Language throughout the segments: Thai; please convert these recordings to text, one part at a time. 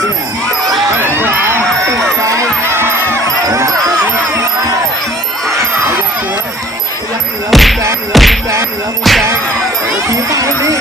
เนี่ยขวาเตะซ้ายขยับเหนือขยับเหนือมุมแดงเหนือมุมแดงเหนือมุมแดงโอ้ทีมากลูกนี้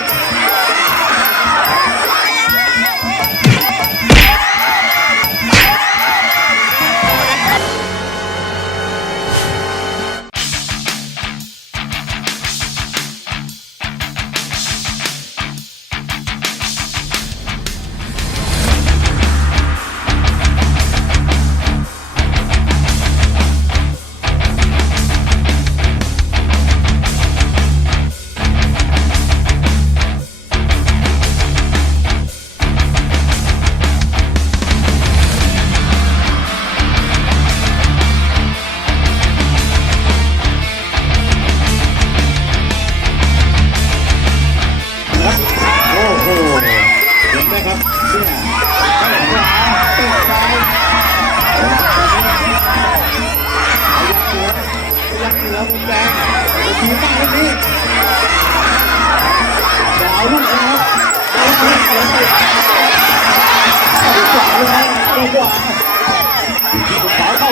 ขวาขวาเข้า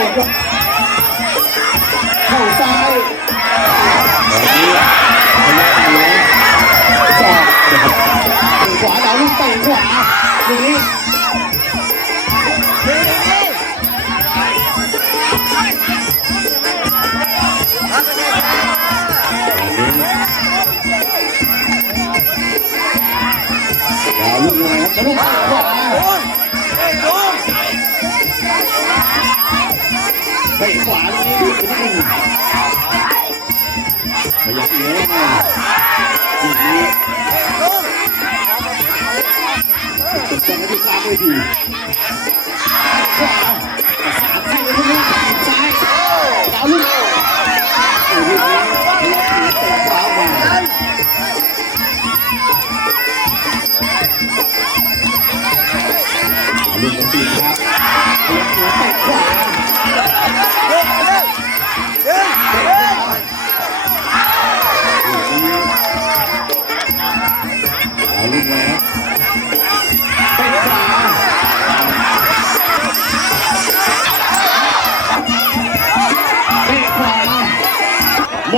เข้าซ้ายแบบนี้ขยับเหนือสอกขวาดาลูกเตะขวาอย่างนี้ดาวลูกอะไรครับดาวลูกขวา ยับเหนือมาลูกใจบกันที่กลางเวทีขวาสานให้ลูกนี้ซ้ายดาวลูกโอ้ลูกนี้เตะขวามาลูกนี้ครับพยักนีเตะขวา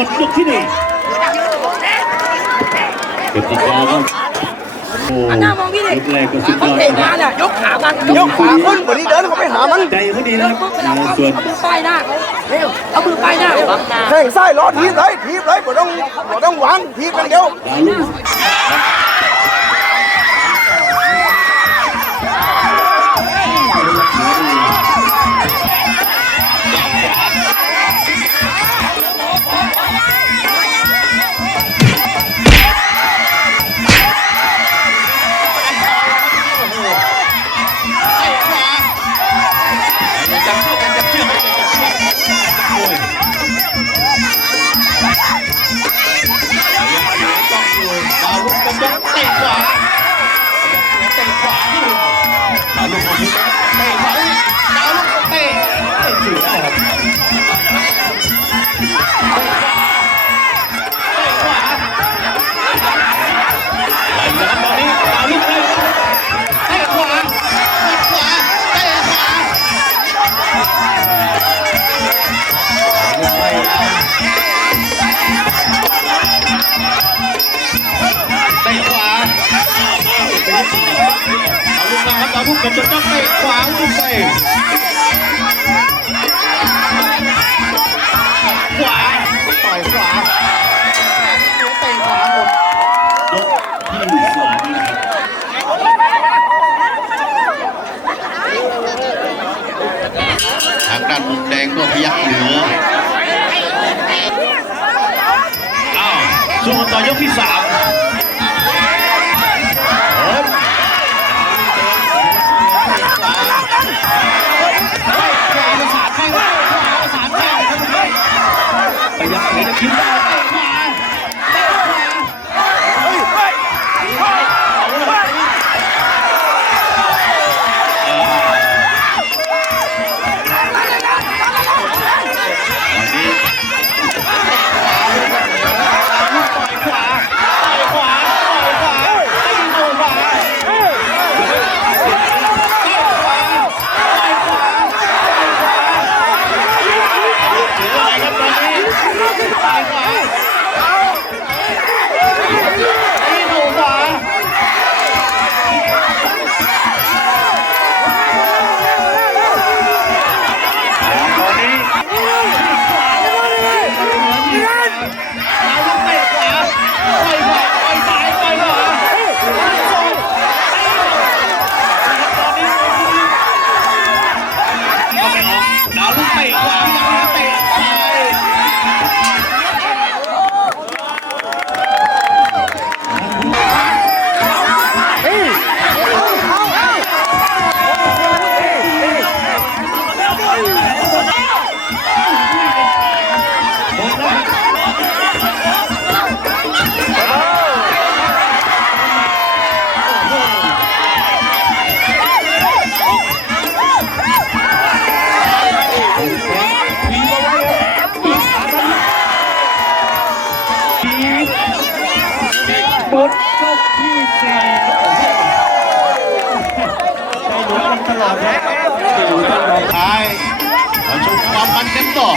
ดยกที่หนึ่งกติกาครับโอ้หน้ามองพี่ดิยกแรกก็สุดยเขาอดเตะนะคมารับเนี่ยยกขามันยกขาขึ้นวันนี้เดินเขาไปหามันใจเขาดีเดินะนปุ๊บไปอ่าเอาส่วนเอามือป้ายหน้าเขาเร็วเอามือป้ายหน้าบังหน้าแข่งไส้ล้อทีบเลยทีบเลยบ่ต้องบ่ต้องหวังทีบอย่างเดียวดาวลูกดาว จ ขวาลูกไป ขวาต่อยขวาเตะขวาหมดยกที่สองทางด้านมุมแดงก็พยักเหนืออ้าวสู้กันต่อยกที่สาม ลุ้นก็พี่ชายดูลุ้นตลอดนะใจลุ้นตลอดท้ายเราชมความมันกันต่อ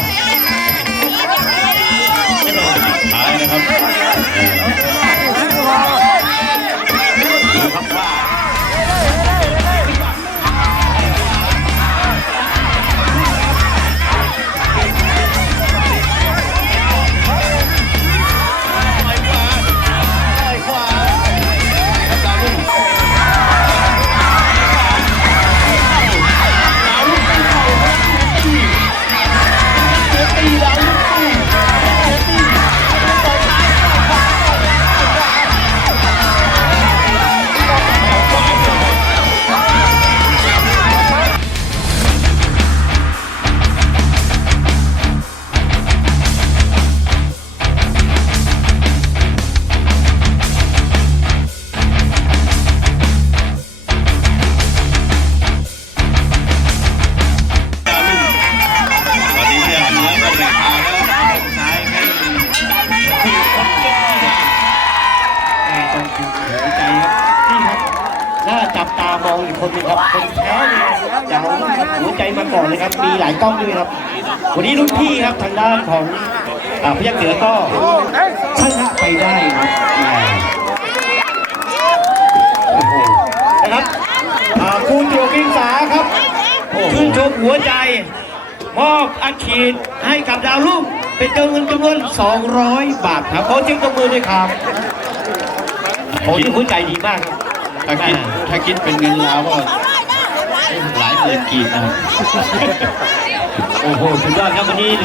ามองอีกคนหนึงครับคนแท้เลยอย่างครับหัวใจมาก่อนเลยครับ มีหลายกล้องด้วยครับ วันนี้รุ่นพี่ครับทางด้านของอ่าพยัคฆ์เหนือก็ชนะไปได้ครับโอ้โหนะครับอ่าครูตัววิ่งสาครับชื่นชมหัวใจ มอบอัดฉีดให้กับดาวรุ่งเป็นจำนวนจำนวน 200 บาทครับขอจิ้มตบมือด้วยครับโอ้ที่หัวใจดีมากครับถ้าคิด ถ้าคิดเป็นเงินลาวก็หลายหมื่นกีบนะครับ โอ้โห สุดยอดครับวันนี้